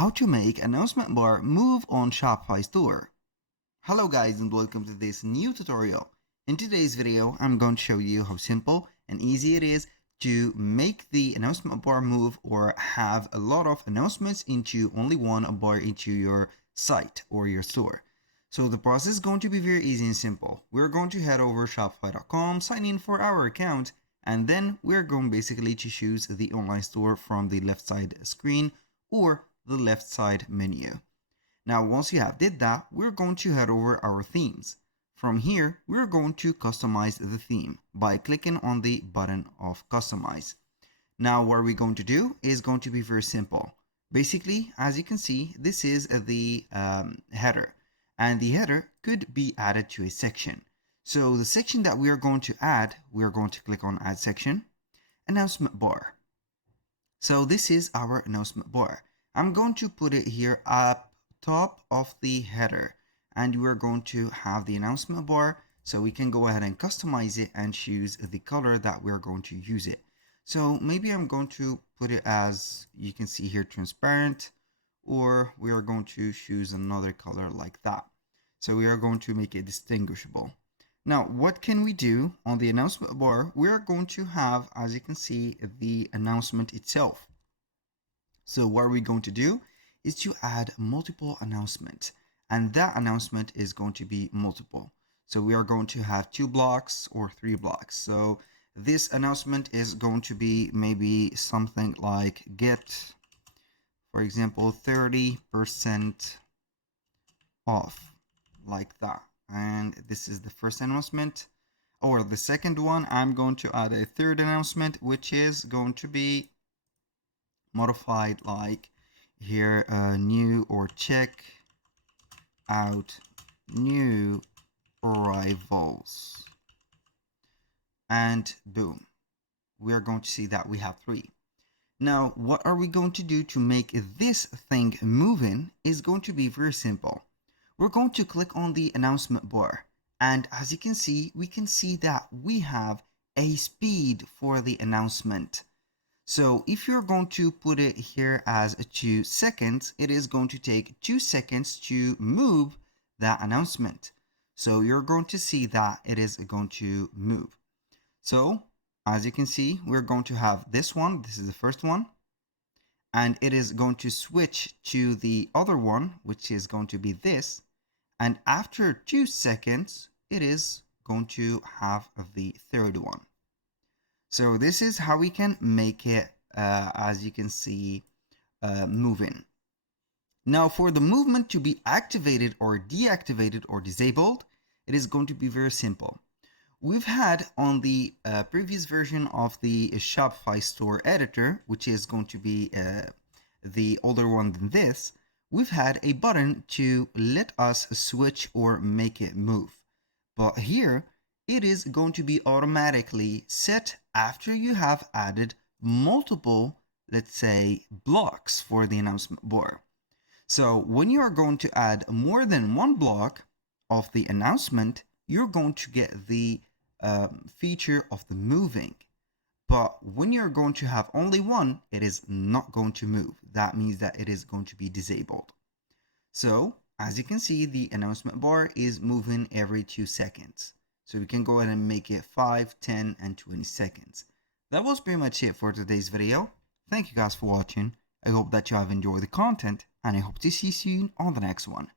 How to make announcement bar move on Shopify Store. Hello guys and welcome to this new tutorial. In today's video, I'm going to show you how simple and easy it is to make the announcement bar move or have a lot of announcements into only one bar into your site or your store. So the process is going to be very easy and simple. We're going to head over shopify.com, sign in for our account, and then we're going basically to choose the online store from the left side screen or the left side menu. Now once you have did that, we're going to head over our themes. From here, we're going to customize the theme by clicking on the button of customize. Now what we're going to do is going to be very simple. Basically, as you can see, this is the header, and the header could be added to a section. So the section that we are going to add, we're going to click on add section, announcement bar. So this is our announcement bar. I'm going to put it here up top of the header, and we're going to have the announcement bar, so we can go ahead and customize it and choose the color that we're going to use it. So maybe I'm going to put it as, you can see here, transparent, or we are going to choose another color like that. So we are going to make it distinguishable. Now, what can we do on the announcement bar? We're going to have, as you can see, the announcement itself. So what we're going to do is to add multiple announcements, and that announcement is going to be multiple. So we are going to have 2 blocks or 3 blocks. So this announcement is going to be maybe something like get, for example, 30% off, like that. And this is the first announcement. Or the second one, I'm going to add a third announcement, which is going to be modified like here, new or check out new arrivals, and boom, we are going to see that we have 3. Now what are we going to do to make this thing moving is going to be very simple. We're going to click on the announcement bar, and as you can see, we can see that we have a speed for the announcement. So if you're going to put it here as 2 seconds, it is going to take 2 seconds to move that announcement. So you're going to see that it is going to move. So as you can see, we're going to have this one. This is the first one. And it is going to switch to the other one, which is going to be this. And after 2 seconds, it is going to have the third one. So this is how we can make it, as you can see, moving. Now for the movement to be activated or deactivated or disabled, it is going to be very simple. We've had on the previous version of the Shopify Store editor, which is going to be the older one than this, we've had a button to let us switch or make it move. But here, it is going to be automatically set after you have added multiple, let's say, blocks for the announcement bar. So when you are going to add more than 1 block of the announcement, you're going to get the feature of the moving. But when you're going to have only 1, it is not going to move. That means that it is going to be disabled. So as you can see, the announcement bar is moving every 2 seconds. So we can go ahead and make it 5, 10, and 20 seconds. That was pretty much it for today's video. Thank you guys for watching. I hope that you have enjoyed the content, and I hope to see you soon on the next one.